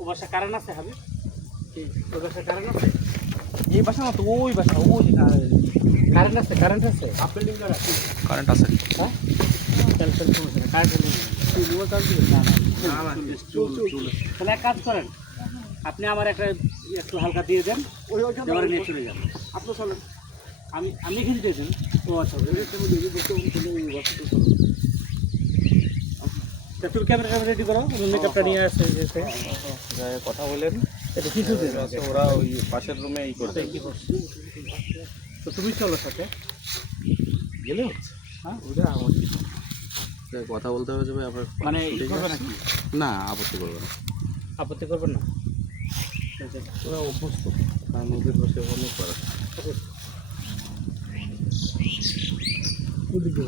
ও বাসা কারেন্ট আছে হাবি? ওই বাসা কারেন্ট আছে? এই বাসা না তো, ওই বাসা, ওই কারেন্ট আছে, কারেন্ট আছে। কারেন্ট আছে? হ্যাঁ, চল চল, সমস্যা নেই, কারেন্ট হলে তাহলে এক কাজ করেন, আপনি আমার একটু হালকা দিয়ে দেন, এবারে নিয়ে চলে যান। আপনি চলেন, আমি এখানে দিয়ে দেন। ও আচ্ছা, তুমি ক্যামেরা রেডি করো, মেকআপটা নিয়ে আসছে কথা বলেন, এটা কিছু দিন ওরা ওই পাশের রুমে এই করছে। তো তুমি চলো সাথে গেলে হচ্ছে। হ্যাঁ, ওটা আমার কথা বলতে হবে যে ভাই আপনার মানে করবে নাকি? না, আপত্তি করবে না। আপত্তি করবেন না? ওরা অভ্যস্ত, কারণ নদীর পাশে অনেক করা। ওদিকে